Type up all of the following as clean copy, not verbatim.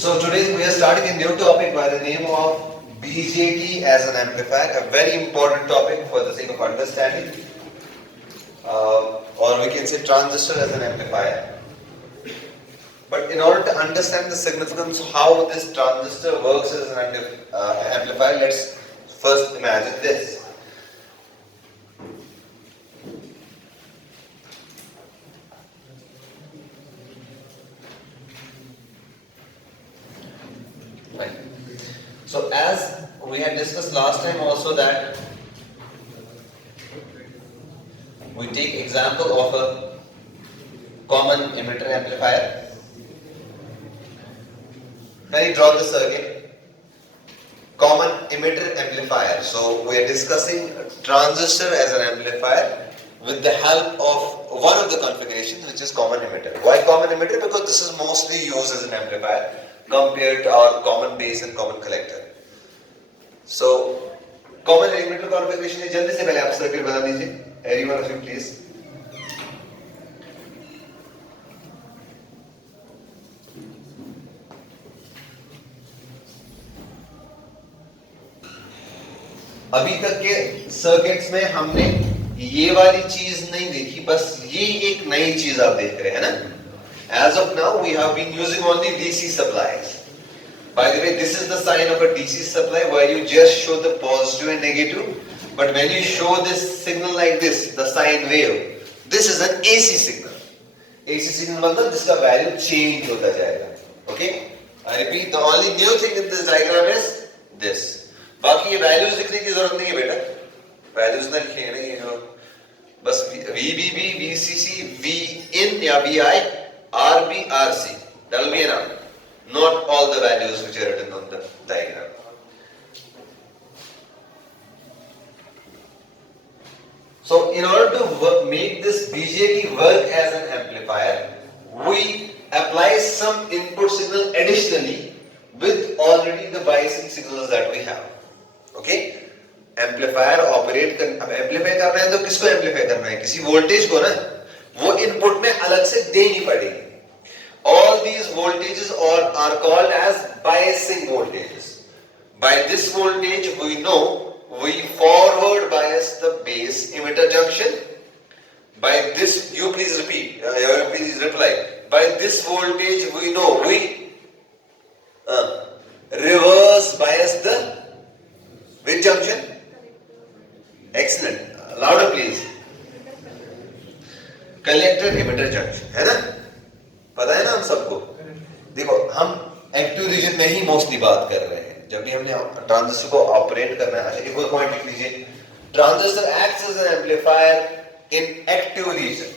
So today we are starting a new topic by the name of BJT as an amplifier, a very important topic for the sake of understanding, or we can say transistor as an amplifier. But in order to understand the significance of how this transistor works as an amplifier, let's first imagine this. Right. So as we had discussed last time also that we take example of a common emitter amplifier. Can you draw the circuit? Common emitter amplifier. So we are discussing transistor as an amplifier with the help of one of the configurations, which is common emitter. Why common emitter? Because this is mostly used as an amplifier compared to our common base and common collector. So common emitter configuration is जल्दी से पहले आप circuit बता दीजिए. Everyone of you please. अभी तक के circuits में हमने ये वाली चीज नहीं देखी, बस ये एक नई चीज आप देख रहे हैं ना. As of now we have been using only DC supplies. By the way, this is the sign of a DC supply where you just show the positive and negative, but when you show this signal like this, the sine wave, this is an AC signal. AC signal मतलब जिसका value change होता जाएगा. Okay? I repeat, the only new thing in this diagram is this. बाकी ये values लिखने की जरूरत नहीं है बेटा, वैल्यूज ना लिखेंगे नहीं है, बस VBB, VCC, Vin या VI, RB, RC, that will be enough. Not all the values which are written on the diagram. So in order to make this BJT work as an amplifier, we apply some input signal additionally with already the biasing signals that we have. Okay? Amplifier operate करना, अब amplify करना है तो किसको amplify करना है? किसी voltage को ना, वो इनपुट में अलग से देनी पड़ेगी. All these voltages are called as biasing voltages. By this voltage we know we forward bias the base emitter junction. By this, you please repeat, please reply. By this voltage we know we reverse bias the which junction? Excellent. Louder please. Collector emitter junction, है ना? पता है ना हम सबको? देखो, हम active region में ही मोस्टली बात कर रहे हैं. जब भी हमने ट्रांजिस्टर को ऑपरेट करना है, अच्छा एक और पॉइंट लिख लीजिए. Transistor acts as an amplifier in active region.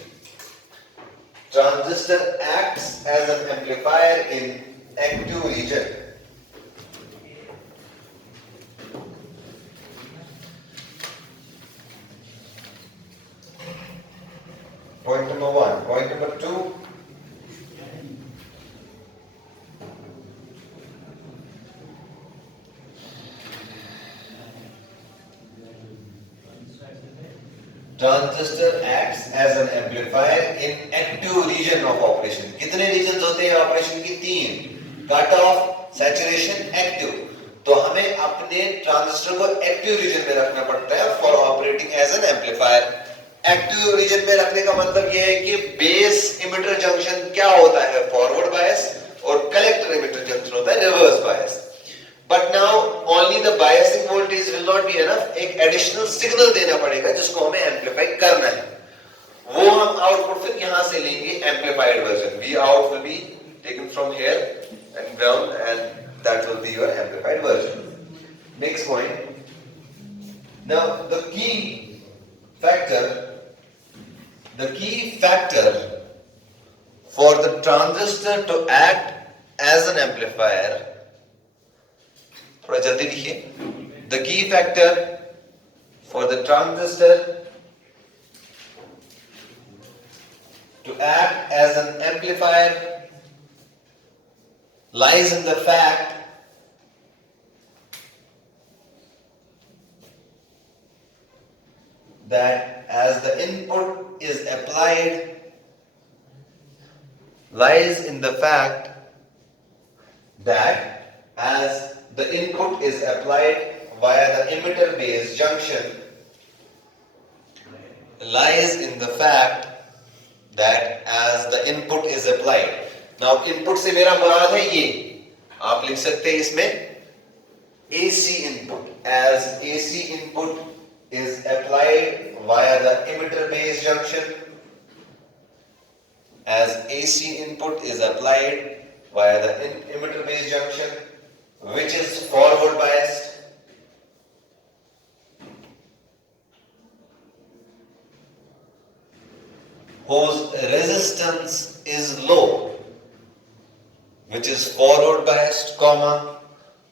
Transistor acts as an amplifier in active region. Point number one. Point number two. Transistor acts as an amplifier in active region of operation. कितने regions होते हैं operation की? 3. Cut off, saturation, active. तो हमें अपने transistor को active region में रखना पड़ता है for operating as an amplifier. Active region में रखने का मतलब यह है कि बेस इमिटर जंक्शन क्या होता है? फॉरवर्ड बायस, और कलेक्टर इमिटर जंक्शन होता है reverse bias. But now only the biasing voltage will not be enough. एक एडिशनल सिग्नल देना पड़ेगा जिसको हमें एम्पलीफाई करना है. वो हम आउटपुट फिर यहां से लेंगे amplified version. V out will be taken from here and ground, and that will be your amplified version. Next point. Now the key factor for the transistor to act as an amplifier, थोड़ा जल्दी लिखिए. The key factor for the transistor to act as an amplifier lies in the fact that as the input is applied lies in the fact that as the input is applied via the emitter base junction lies in the fact that as the input is applied. Now input से मेरा मुराद है ये, आप लिख सकते हैं इसमें AC input, as AC input is applied via the emitter base junction, as AC input is applied via the emitter base junction which is forward biased, whose resistance is low, which is forward biased, comma,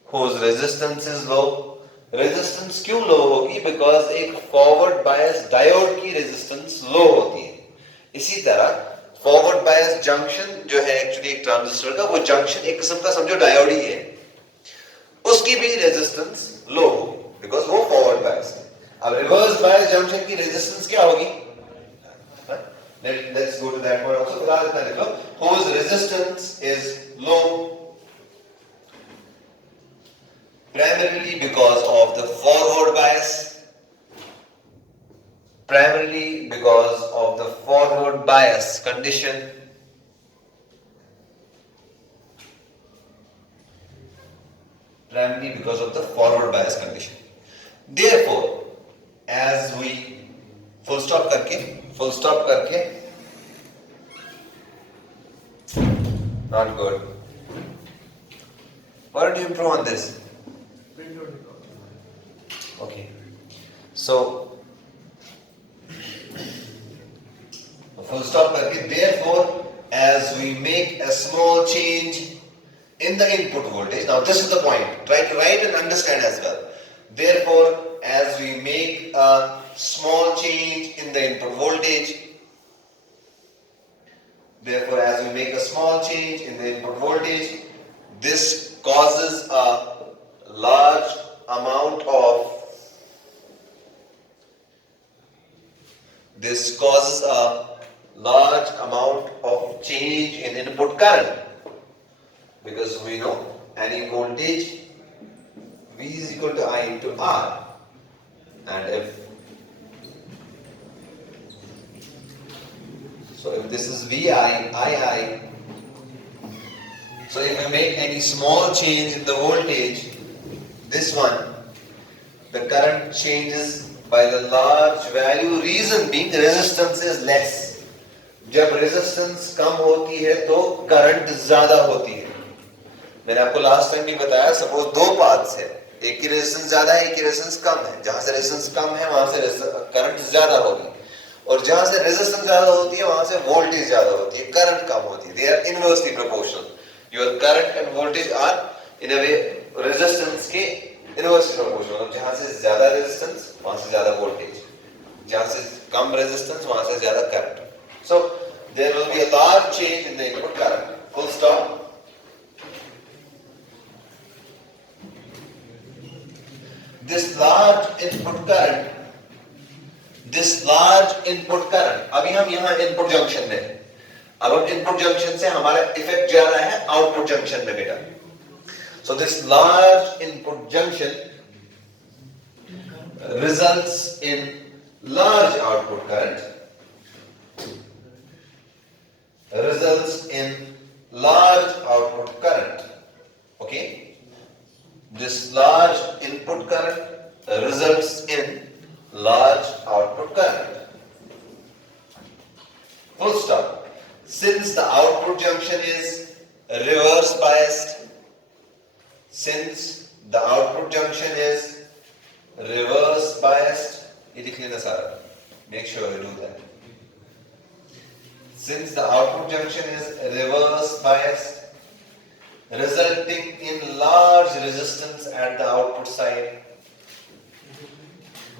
whose resistance is low. Resistance क्यों लो होगी? Because एक forward bias diode की resistance लो होती है. इसी तरह forward bias junction जो है एक्चुअली एक ट्रांजिस्टर का, वो जंक्शन एक किस्म का समझो डायोड ही है, उसकी भी रेजिस्टेंस लो होगी बिकॉज वो फॉरवर्ड बायस है. अब रिवर्स बायस जंक्शन की रेजिस्टेंस क्या होगी? Let's go to that one also. फिलहाल इतना लिख लो, whose resistance is low primarily because of the forward bias, primarily because of the forward bias condition, primarily because of the forward bias condition. Therefore, as we full stop करके not good. Why don't you improve on this? Okay. So full stop करके, therefore as we make a small change in the input voltage, now this is the point, try to write and understand as well. Therefore as we make a small change in the input voltage, therefore as we make a small change in the input voltage, this causes a large amount of change in input current, because we know any voltage V is equal to I into R, and if this is VI, II, so if I make any small change in the voltage, this one, the current changes by the large value, reason being resistance is less. जब resistance कम होती है तो current ज्यादा होती है. मैंने आपको last time भी बताया, सपोज दो पाथ्स है, एक की रेजिस्टेंस ज्यादा है, एक की रेजिस्टेंस कम है. जहां से रेजिस्टेंस कम है वहां से करंट ज्यादा होगी, और जहां से रेजिस्टेंस ज्यादा होती है वहां से वोल्टेज ज्यादा होती है, करंट कम होती है. They are inversely proportional. Your current and voltage are in a way resistance के इनवर्सली प्रोपोर्शनल. जहां से ज्यादा रेजिस्टेंस वहां से ज्यादा वोल्टेज, जहां से कम रेजिस्टेंस वहां से ज्यादा current. So there will be a large change in the input current. Full stop. This large input current, अभी हम यहाँ input junction में हैं. अब हम input junction से हमारा effect जा रहा है output junction में बेटा. So this large input junction results in large output current, results in large output current. Okay, this large input current results in large output current. Full stop. Since the output junction is reverse biased, since the output junction is reverse biased, ये लिख लेना सारा, make sure you do that. Since the output junction is reverse biased, resulting in large resistance at the output side.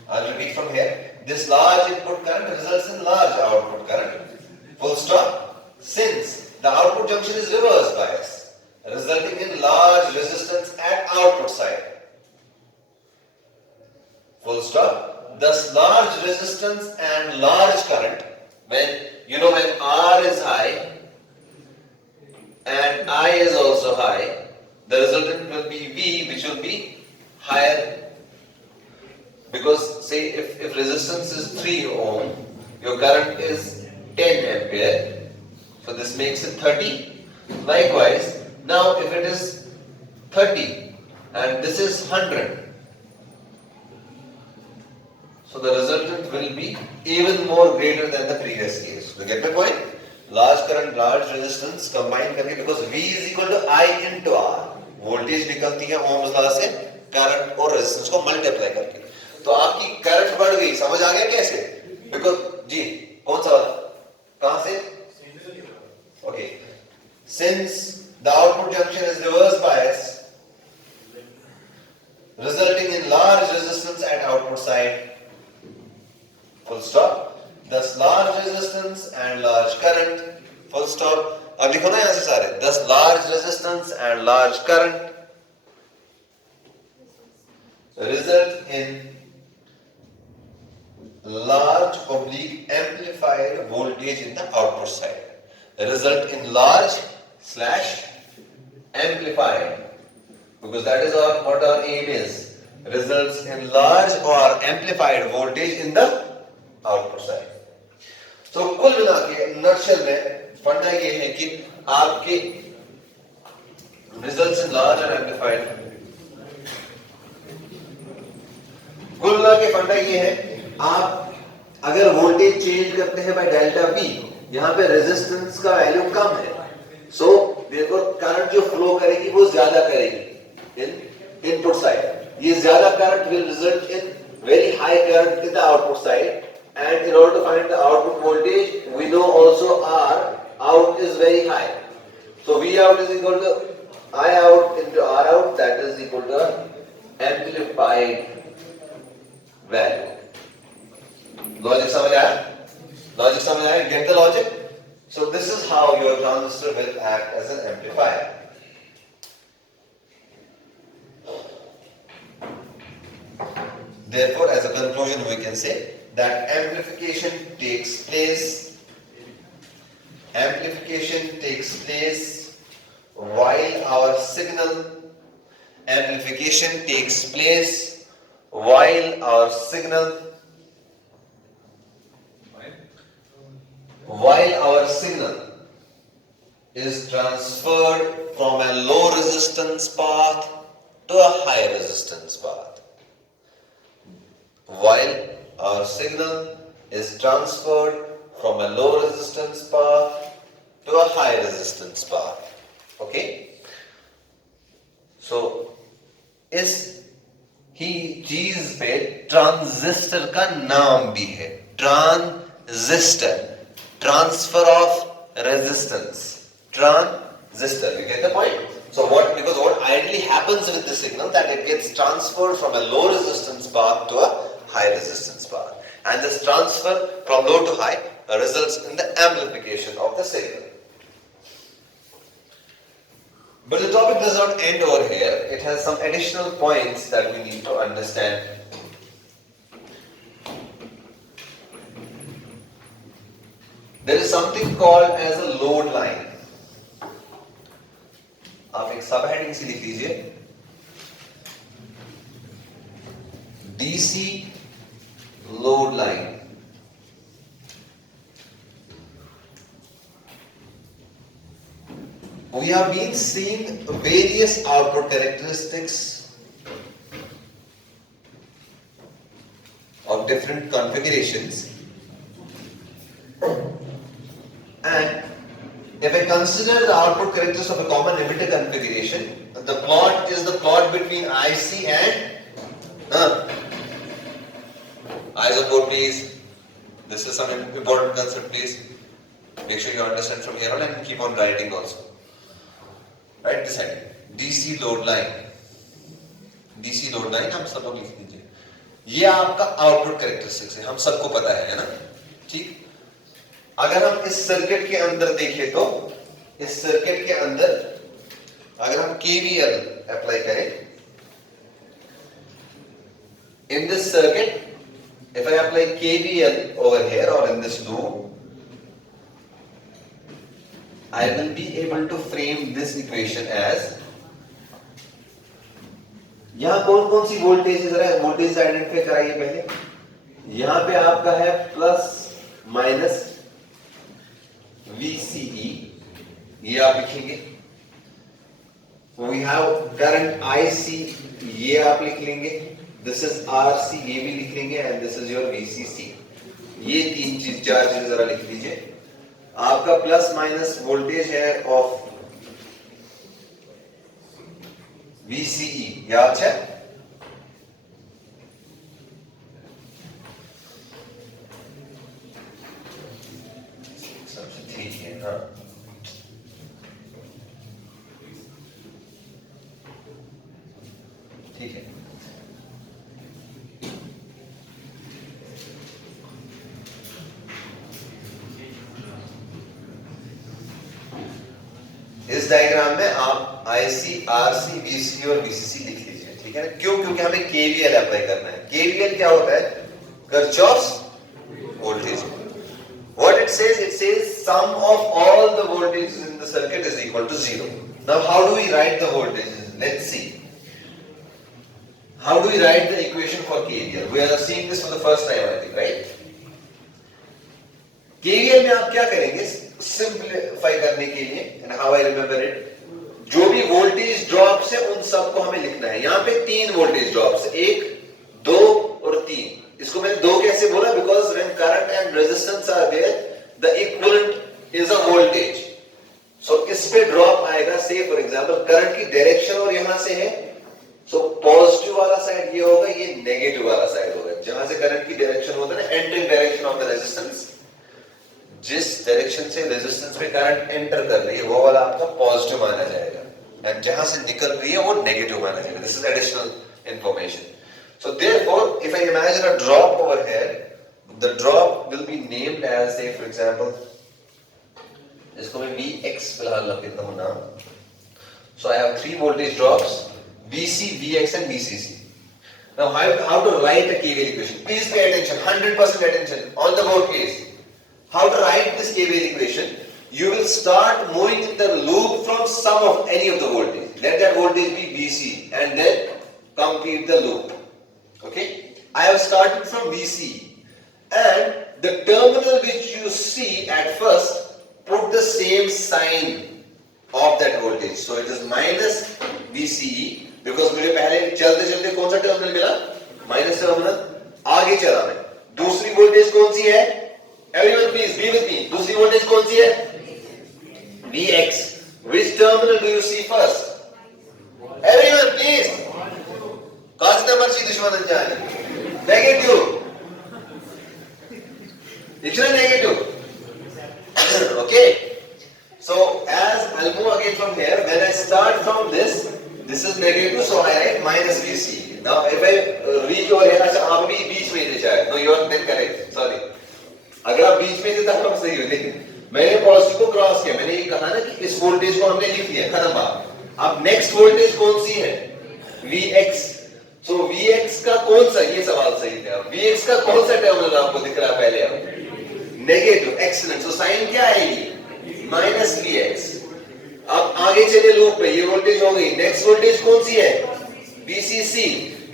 I'll repeat from here. This large input current results in large output current. Full stop. Since the output junction is reverse biased, resulting in large resistance at output side. Full stop. Thus large resistance and large current, when R is high and I is also high, the resultant will be V, which will be higher. Because say if resistance is 3 ohm, your current is 10 ampere, so this makes it 30. Likewise, now if it is 30 and this is 100, so the resultant will be even more greater than the previous case. You get my point? Large current, large resistance combine करके, because V is equal to I into R. Voltage निकलती है Ohm's law से current और resistance को multiply करके. तो आपकी current बढ़ गई. समझ आ गया कैसे? बिकॉज जी कौन सा वाला कहां से? Okay, since the output junction is reverse bias resulting in large resistance at output side, full stop. Thus large resistance and large current, full stop. अब लिखो ना यहां से सारे. Thus large resistance and large current result in large oblique amplified voltage in the output side. Result in large slash amplified, because that is what our aim is. Results in large or amplified voltage in the output side. So कुल मिला के nutshell में फंडा ये है कि आपके results in large and amplified, कुल मिला के फंडा ये है, आप अगर वोल्टेज चेंज करते हैं बाय डेल्टा V, यहाँ पे रेजिस्टेंस का वैल्यू कम है, सो देखो करंट जो फ्लो करेगी वो ज्यादा करेगी इन इनपुट साइड. ये ज्यादा current will result in very high current in the output side, and in order to find the output voltage, we know also R out is very high. So V out is equal to I out into R out, that is equal to amplified value. Logic समझ आया? Logic समझ आया? Get the logic? So this is how your transistor will act as an amplifier. Therefore, as a conclusion, we can say that amplification takes place while our signal is transferred from a low resistance path to a high resistance path. While our signal is transferred from a low resistance path to a high resistance path. Okay? So, इस ही चीज पे transistor का नाम भी है. Transistor, transfer of resistance. Transistor. You get the point? So because what ideally happens with the signal, that it gets transferred from a low resistance path to a high resistance path, and this transfer from low to high results in the amplification of the signal. But the topic does not end over here. It has some additional points that we need to understand. There is something called as a load line. आप एक सब heading से लिख लीजिए, DC load line. We have been seeing various output characteristics of different configurations, and if I consider the output characteristics of a common emitter configuration, the plot is the plot between IC and eyes on board, please. This is some important concept, please. Make sure you understand from here on and keep on writing also. Write this heading. DC load line. DC load line हम सब लोग लिख दीजिए. ये आपका output characteristics है, हम सबको पता है ना? ठीक. अगर हम इस सर्किट के अंदर देखें तो इस सर्किट के अंदर अगर हम KVL अप्लाई करें, in this circuit, if I apply KVL over here or in this loop, I will be able to frame this equation as यहाँ कौन कौन सी वोल्टेज जरा वोल्टेज आइडेंटिफाई कराइए पहले। यहाँ पे आपका है प्लस माइनस VCE, ये आप लिखेंगे। वी हैव करंट IC, ये आप लिख लेंगे। दिस इज RC, ये भी लिख लेंगे, and this is your VCC। ये चार चीज जरा लिख लीजिए। आपका प्लस माइनस वोल्टेज है ऑफ VCE, याद है? सबसे ठीक है, हाँ। ठीक है। इस डायग्राम में आप IC, RC, VCE और VCC लिख लीजिए, ठीक है ना? क्यों? क्योंकि हमें KVL अप्लाई करना है। KVL क्या होता है? Kirchhoff's voltage. What it says sum of all the voltages in the circuit is equal to 0. Now how do we write the voltages? Let's see. How do we write the equation for KVL? We are seeing this for the first time, I think, right? KVL में आप क्या करेंगे? Simplify करने के लिए, and how I remember it, जो भी voltage drops है उन सबको हमें लिखना है। यहाँ पे 3 वोल्टेज ड्रॉप्स, 1, 2 और 3। इसको मैंने 2 कैसे बोला? Because when current and resistance are there, the equivalent is a voltage. So इस पे ड्रॉप आएगा। से फॉर एग्जांपल करंट की डायरेक्शन और यहां से है, सो पॉजिटिव वाला साइड ये होगा, ये नेगेटिव वाला साइड होगा। जहां से करंट की डायरेक्शन होता है ना, entering direction of the resistance, जिस डायरेक्शन से रेजिस्टेंस में करंट एंटर कर रही है वो वाला आपका पॉजिटिव माना जाएगा, एंड जहां से निकल रही है वो नेगेटिव माना जाएगा। This is additional information. So therefore, if I imagine a drop over here, the drop will be named as, say for example, इसको मैं Vx फिलहाल रख देता हूँ नाम। So I have 3 voltage drops, VC, Vx and VCC. Now how to write a KVL equation? Please pay attention, 100% attention on the board case. How to write this KVL equation? You will start moving the loop from sum of any of the voltage. Let that voltage be VC and then complete the loop. Okay, I have started from VC, and the terminal which you see at first, put the same sign of that voltage. So it is minus VCE, because मुझे पहले चलते चलते कौन सा terminal मिला? Minus terminal. आगे चला मैं, दूसरी वोल्टेज कौन सी है? Everyone please be with me. दूसरी वोल्टेज कौन सी है? Vx. Which terminal do you see first? Everyone please. कौन सा मर्जी दुश्मन जाने? नेगेटिव। इतना negative. Okay. So as I'll move again from here, when I start from this is negative, so I write minus VC. Now if I reach over here, अच्छा आप भी बीच में थे शायद। No, you are not correct. Sorry. अगर आप बीच में थे तब हम सही हो, लेकिन मैंने पॉजिटिव को क्रॉस किया। मैंने ये कहा ना कि इस वोल्टेज को हमने लिख लिया, खत्म बात। अब नेक्स्ट वोल्टेज कौन सी है? Vx। So Vx का कौन सा, ये सवाल सही था। Vx का कौन सा टर्मिनल आपको दिख रहा है पहले? आप नेगेटिव। एक्सीलेंट। सो साइन क्या आएगी? Minus Vx। अब आगे चले लूप पे, ये वोल्टेज हो गई। नेक्स्ट वोल्टेज कौन सी है? VCC।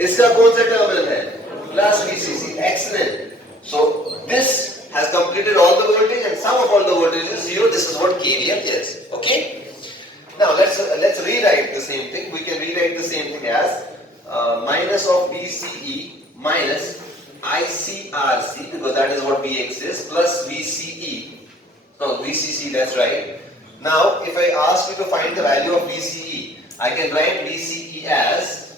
इसका कौन सा टर्मिनल है? Plus VCC। Excellent. So this has completed all the voltage, and sum of all the voltage is 0. This is what KVL is. Okay. Now let's rewrite the same thing. We can rewrite the same thing as minus of VCE minus ICRC, because that is what Vx is, plus VCE. No, VCC, that's right. Now if I ask you to find the value of VCE, I can write VCE as,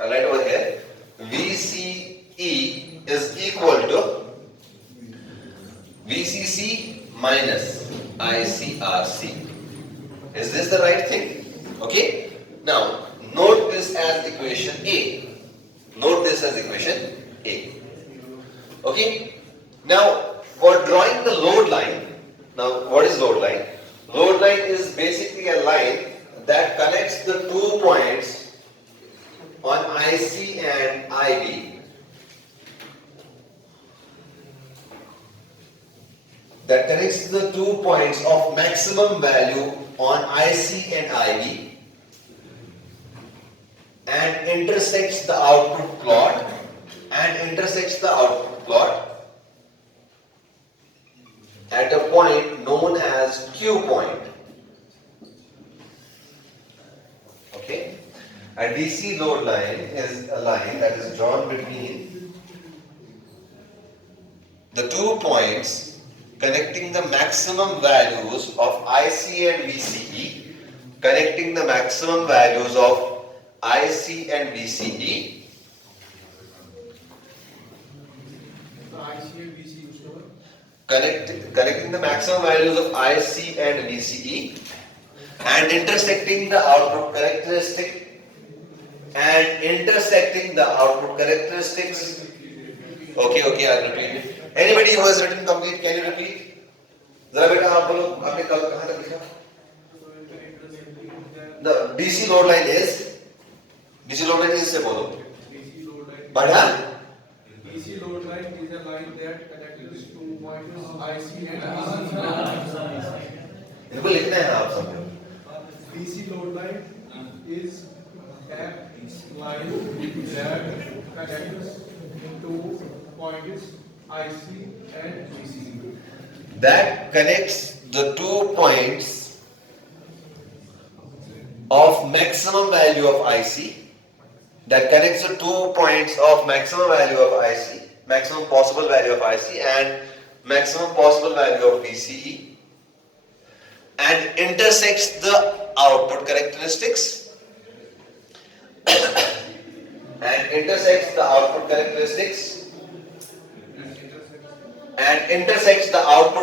I'll write over here, VCE is equal to VCC minus ICRC. Is this the right thing? Okay. Now note this as equation A. Note this as equation A. Okay. Now for drawing the load line, now what is load line? Load line is basically a line that connects the 2 points on IC and IB. That connects the 2 points of maximum value on IC and IB, and and intersects the output plot at a point known as Q point. Okay? A DC load line is a line that is drawn between the 2 points connecting the maximum values of IC and VCE, connecting the maximum values of IC and VCE. Connecting the maximum values of IC and VCE and intersecting the output characteristics. Okay, I'll repeat it. Anybody who has written complete, can you repeat? जरा बेटा आप बोलो, आपने कहाँ तक लिखा? The DC load line is से बोलो. बढ़ा? DC load line is a line that connects 2 points IC and VCE. इनको लिखना है आप सब. DC load line is a line that connects 2 points IC and VCE. That connects the 2 points of maximum value of IC. That connects the 2 points of maximum value of IC, maximum possible value of IC and maximum possible value of VCE, and intersects the output characteristics and intersects the output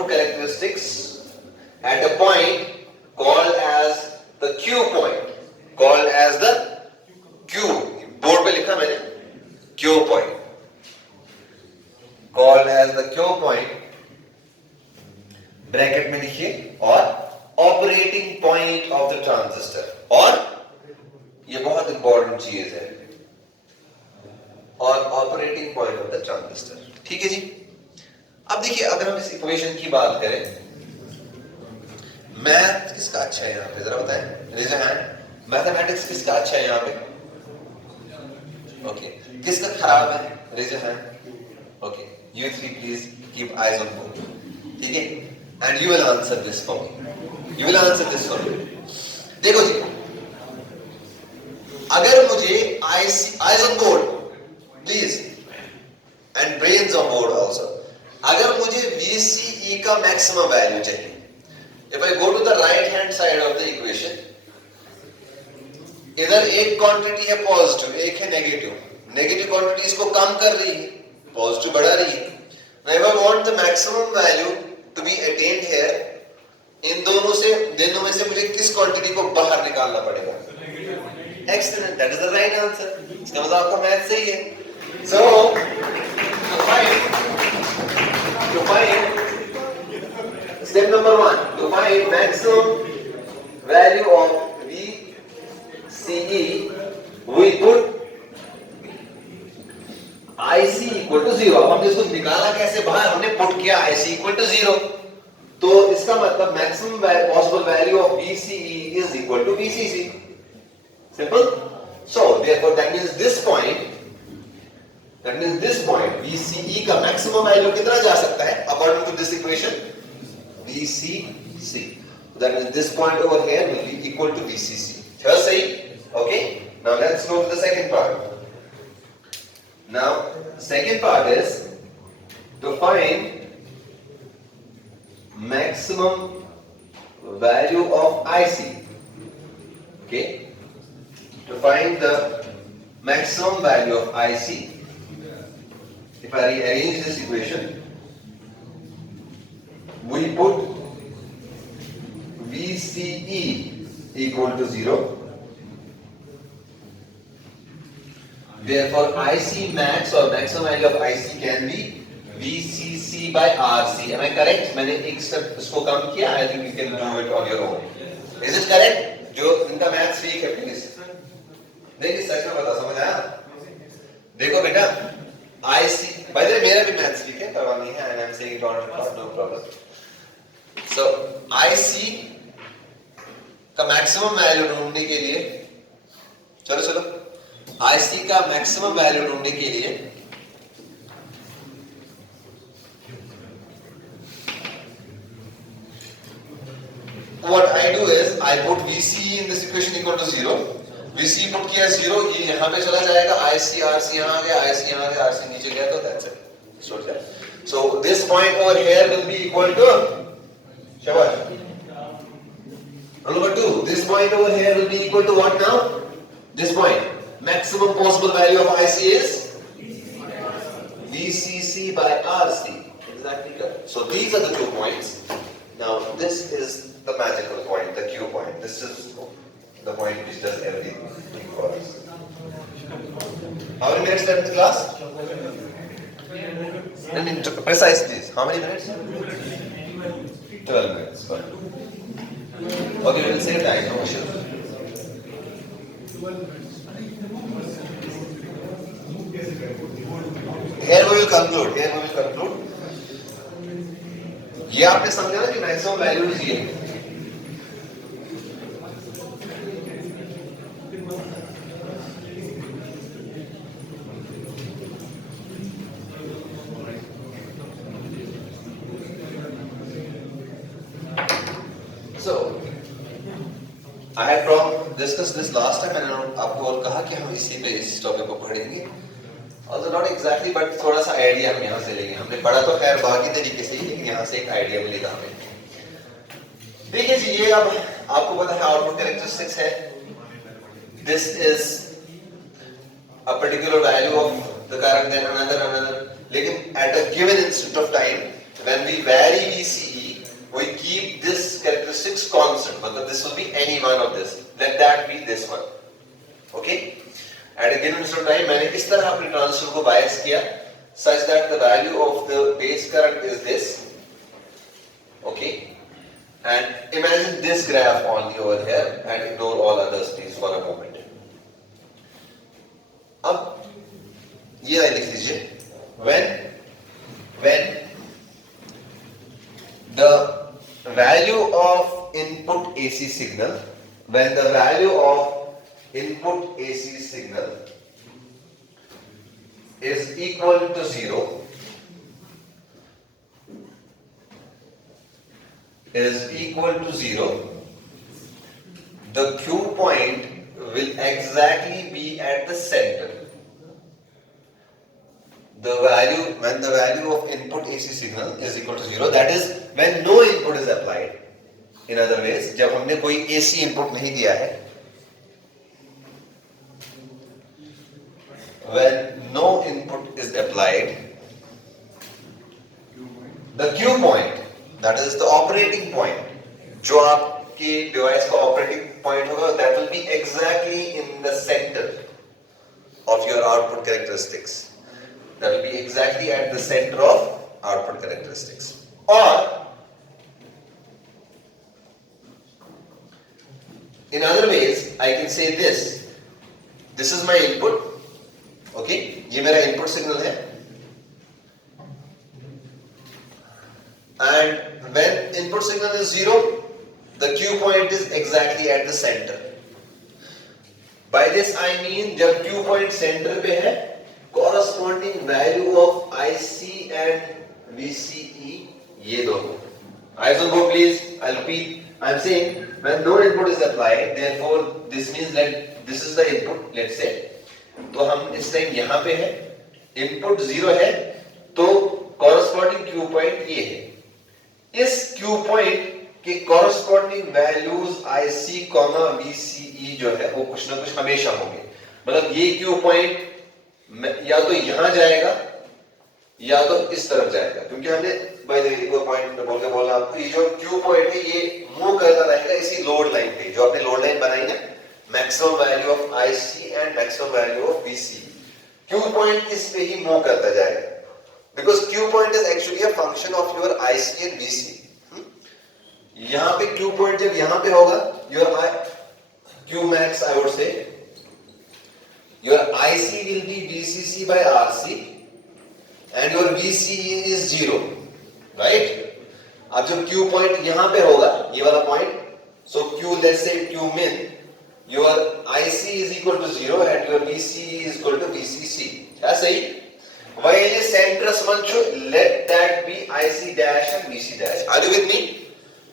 characteristics at a point called as the Q point, board पे लिखा मैंने Q point, called as the Q point, bracket में लिखिए, और operating point of the transistor, और ये बहुत important चीज है, और operating point of the transistor. ठीक है जी. अब देखिए, अगर हम इस इक्वेशन की बात करें, मैथ किसका अच्छा है यहाँ पे, जरा बताएं, रेज योर हैंड. मैथमेटिक्स किसका अच्छा है यहाँ पे? ओके. किसका खराब है? Raise your hand. Okay. You three please keep eyes on board. ठीक है. And you will answer this for me. देखो जी, अगर मुझे eyes on board please, and brains on board also. अगर मुझे VCE का मैक्सिमम वैल्यू चाहिए, if I go to the right hand side of the equation, इधर एक क्वांटिटी है पॉजिटिव, एक है नेगेटिव. नेगेटिव क्वांटिटी इसको कम कर रही है, पॉजिटिव बढ़ा रही है. Now if I want the maximum value to be attained here, इन दोनों में से मुझे किस क्वांटिटी को बाहर निकालना पड़ेगा? Excellent, that is the right answer. इसका मतलब आपका मैथ सही है. So to find step number 1, to find maximum value of VCE, we put IC equal to 0. अब हमने इसको निकाला कैसे बाहर? हमने पुट किया IC equal to 0. तो इसका मतलब maximum possible value of VCE is equal to VCC. Simple. So therefore that means this point VCE का maximum value कितना जा सकता है according to this equation? VCC. That means this point over here will be equal to VCC. Just say, okay? Now let's go to the second part. Now, second part is to find maximum value of IC. Okay? To find the maximum value of IC, if I rearrange this equation, we put VCE equal to 0. Therefore, IC max or maximum value of IC can be VCC by RC. Am I correct? मैंने एक step इसको कम किया. I think you can do it on your own. Is it correct? जो इनका maths ठीक है please. नहीं सच में बता, समझ आया? देखो बेटा, IC, by the way मेरा भी मैथ्स ठीक है, करवानी है, and I'm saying it on record, no problem. So IC का मैक्सिमम वैल्यू ढूंढने के लिए चलो IC का मैक्सिमम वैल्यू ढूंढने के लिए what I do is I put VCE in this equation equal to 0. VCE put किया 0, ये यहाँ पे चला जाएगा, IC RC यहाँ आ गया, IC यहाँ आ गया, RC नीचे गया, तो that's it. So this point over here will be equal to शाबाश. Number 2, this point over here will be equal to what now? This point. Maximum possible value of IC is VCC by RC. Exactly correct. So these are the 2 points. Now this is the magical point, the Q point. This is the point which does everything for us. How many minutes left in the class? Precise please. How many minutes? 12 minutes. Fine. Okay, we will save time. No issue. Here we will conclude. ये आपने समझा ना कि maximum values ये So I had discussed this last time, मैंने आपको और कहा कि हम इसी पे इस टॉपिक को पढ़ेंगे. Also not exactly, but थोड़ा सा आइडिया हम यहाँ से लेंगे. हमने पढ़ा तो खैर बाकी तरीके से ही, लेकिन यहाँ से एक आइडिया मिलेगा हमें. देखिए जी, ये अब आपको पता है आउटपुट कैरेक्टरिस्टिक्स है. This is a particular value of the current, then another. लेकिन at a given instant of time, when we vary VCE, we keep this characteristics constant. मतलब this will be any one of this. Let that be this one. Okay? At a given instant of time, मैंने इस तरह अपने transistor को बायस किया such that the value of the base current is this. Okay? And imagine this graph only over here and ignore all others please for a moment. अब ये लिख लीजिए. When the value of input AC signal, when the value of input AC signal is equal to 0, the Q point will exactly be at the center. When the value of input AC signal is equal to 0, that is when no input is applied. In other ways, जब हमने कोई AC input नहीं दिया है, when no input is applied, the Q point, that is the operating point, जो आपके device का operating point होगा, that will be exactly in the center of your output characteristics. That will be exactly at the center of output characteristics. Or in other ways, I can say this. This is my input. Okay, ये मेरा input signal है. And when input signal is 0, the Q point is exactly at the center. By this I mean जब Q point center पे है, corresponding value of IC and VCE ये दोनों. Eyes on board please. I'll repeat. I'm saying when no input is applied, therefore this means that this is the input. Let's say. तो हम इस time यहाँ पे है, इनपुट 0 है, तो कॉरस्पॉन्डिंग क्यू पॉइंट ये है. इस क्यू पॉइंट के कॉरस्पॉन्डिंग वैल्यूज IC, VCE जो है वो कुछ ना कुछ हमेशा होंगे. मतलब ये क्यू पॉइंट या तो यहाँ जाएगा या तो इस तरफ जाएगा, क्योंकि हमने बाय द वे एक पॉइंट बोल के बोला आपको, ये जो क्यू पॉइंट है ये मूव करता रहेगा इसी लोड लाइन पे, जो आपने लोड लाइन बनाई है, maximum value of IC and maximum value of VCE. Q point इस पे ही मूव करता जाएगा, because Q point is actually a function of your IC and VCE. यहाँ पे Q point जब यहाँ पे होगा, your Q max I would say, your IC will be VCC by RC and your VCE is 0, right? अब जब Q point यहाँ पे होगा, ये वाला point, so Q let's say Q min your IC is equal to 0 and your VC is equal to VCC. क्या सही? While the centrus manchu, let that be IC dash and VC dash. Are you with me?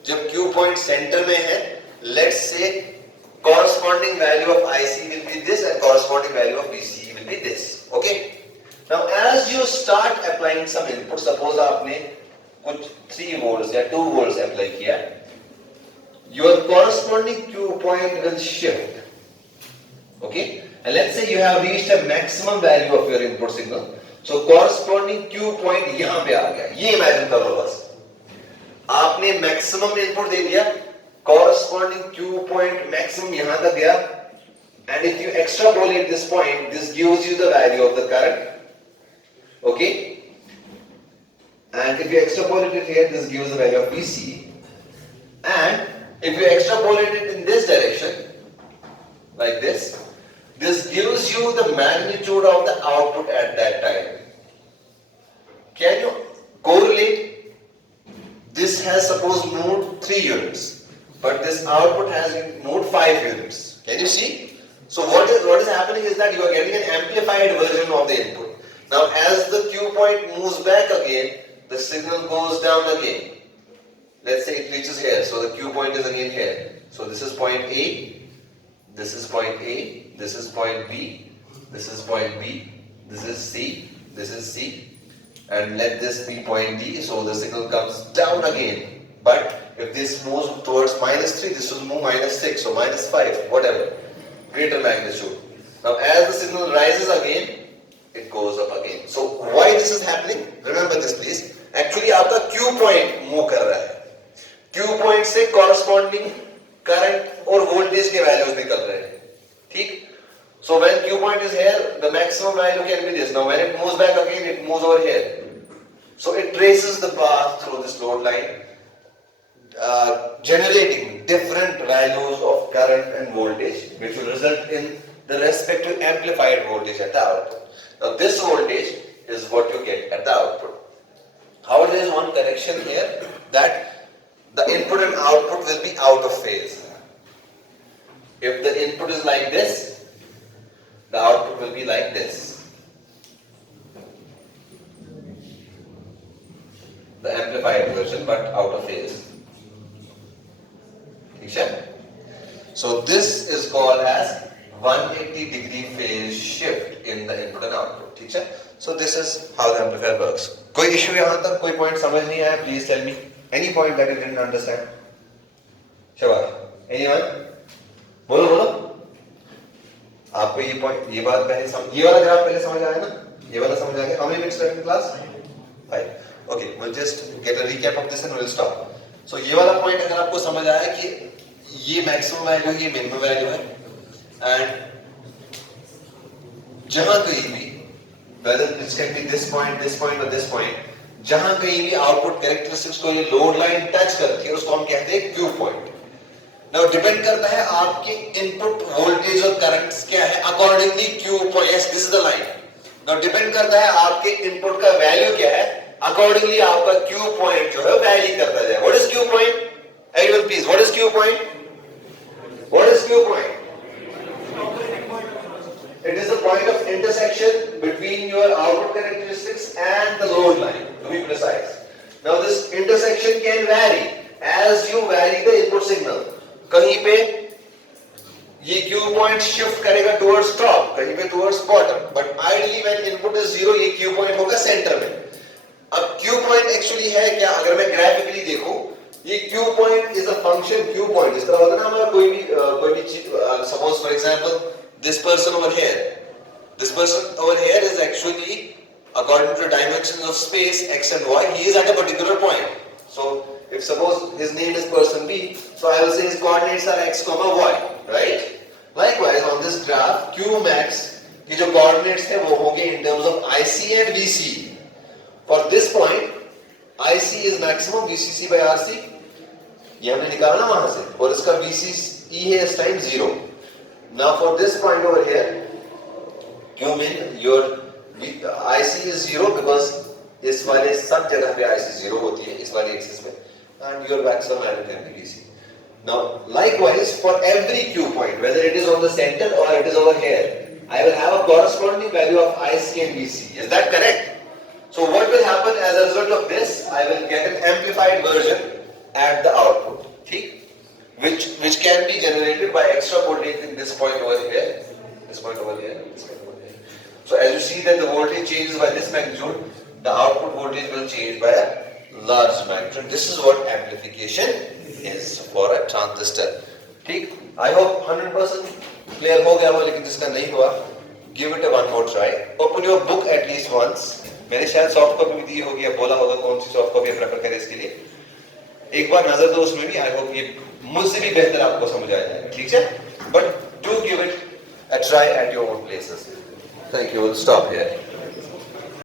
जब Q point center में है, let's say corresponding value of IC will be this and corresponding value of VC will be this. Okay? Now as you start applying some input, suppose आपने कुछ 3 volts या 2 volts apply किया, your corresponding Q point will shift. Okay? And let's say you have reached a maximum value of your input signal. So corresponding Q point यहाँ पे आ गया. ये imagine करो बस. आपने maximum input दे दिया, corresponding Q point maximum यहाँ तक गया, and if you extrapolate this point, this gives you the value of the current. Okay? And if you extrapolate it here, this gives the value of VC. And if you extrapolate it in this direction, like this gives you the magnitude of the output at that time. Can you correlate? This has suppose moved 3 units, but this output has moved 5 units. Can you see? So what is happening is that you are getting an amplified version of the input. Now as the Q point moves back again, the signal goes down again. Let's say it reaches here, so the Q point is again here. So this is point A, this is point A, this is point B, this is point B, this is C, this is C, and let this be point D, so the signal comes down again. But if this moves towards -3, this will move -6, so -5, whatever, greater magnitude. Now as the signal rises again, it goes up again. So why this is happening? Remember this please. Actually आपका Q point move कर रहा है. Q point से corresponding current और voltage के values निकल रहे हैं. ठीक? So when Q point is here, the maximum value can be this. Now when it moves back again, it moves over here. So it traces the path through this load line, generating different values of current and voltage, which will result in the respective amplified voltage at the output. Now this voltage is what you get at the output. However, there is one correction here, that the input and output will be out of phase. If the input is like this, the output will be like this. The amplified version, but out of phase. So this is called as 180-degree phase shift in the input and output. So this is how the amplifier works. कोई issue यहाँ तक, कोई point समझ नहीं आया? Please tell me any point that you didn't understand. शाबाश. Anyone? बोलो बोलो. आपको ये point, ये बात पहले समझ, ये वाला ग्राफ पहले समझ आया ना? ये वाला समझ आ गया? How many minutes left in class? 5. Okay, we'll just get a recap of this and we'll stop. So ये वाला point अगर आपको समझ आया कि ये maximum value है, ये minimum value है, and जहाँ कहीं भी, whether this can be this point or this point, जहाँ कहीं भी output characteristics को ये load line touch करती है, उसको हम कहते हैं Q point. Now depend करता है आपके input voltage और currents क्या है, accordingly Q point, yes this is the line. Now depend करता है आपके input का value क्या है, accordingly आपका Q point जो है vary करता जाए. What is Q point? Everyone please, what is Q point? What is Q point? It is the point of intersection between your output characteristics and the load line, to be precise. Now this intersection can vary as you vary the input signal. कहीं पे ये Q point shift करेगा towards top, कहीं पे towards bottom. But ideally when input is 0, ये Q point होगा center में. अब Q point actually है क्या? अगर मैं graphically देखूं, ये Q point is a function. Q point इस तरह होता है ना, हमारा कोई भी चीज, suppose for example this person over here is actually, according to the dimensions of space x and y, he is at a particular point. So if suppose his name is person B, so I will say his coordinates are x, y, right? Likewise on this graph Q max, ये जो coordinates थे वो होंगे in terms of IC and VC. For this point IC is maximum, VCC by RC, ये हमने निकाला ना वहां से, और इसका VCE है इस time 0. Now for this point over here, Q mean your IC is 0 because इस वाले सब जगह पे IC 0 होती है, इस वाली एक्सिस पे, and your maximum value can be VC. Now, likewise, for every Q point, whether it is on the center or it is over here, I will have a corresponding value of IC and VC. Is that correct? So what will happen as a result of this? I will get an amplified version at the output, which can be generated by extra voltage in this point over here, this point over here, this point over here. So as you see that the voltage changes by this magnitude, the output voltage will change by a large magnitude. This is what amplification is for a transistor. ठीक? I hope 100% clear हो गया हो, लेकिन जिसका नहीं हुआ, give it a one more try. Open your book at least once. मैंने शायद सॉफ्ट कॉपी भी दी होगी या बोला होगा कौन सी सॉफ्ट कॉपी प्रेफर करें इसके लिए. एक बार नजर दो उसमें भी. I hope ये मुझसे भी बेहतर आपको समझ आ जाएगा. ठीक है? But do give it a try at your own places. Thank you. We'll stop here.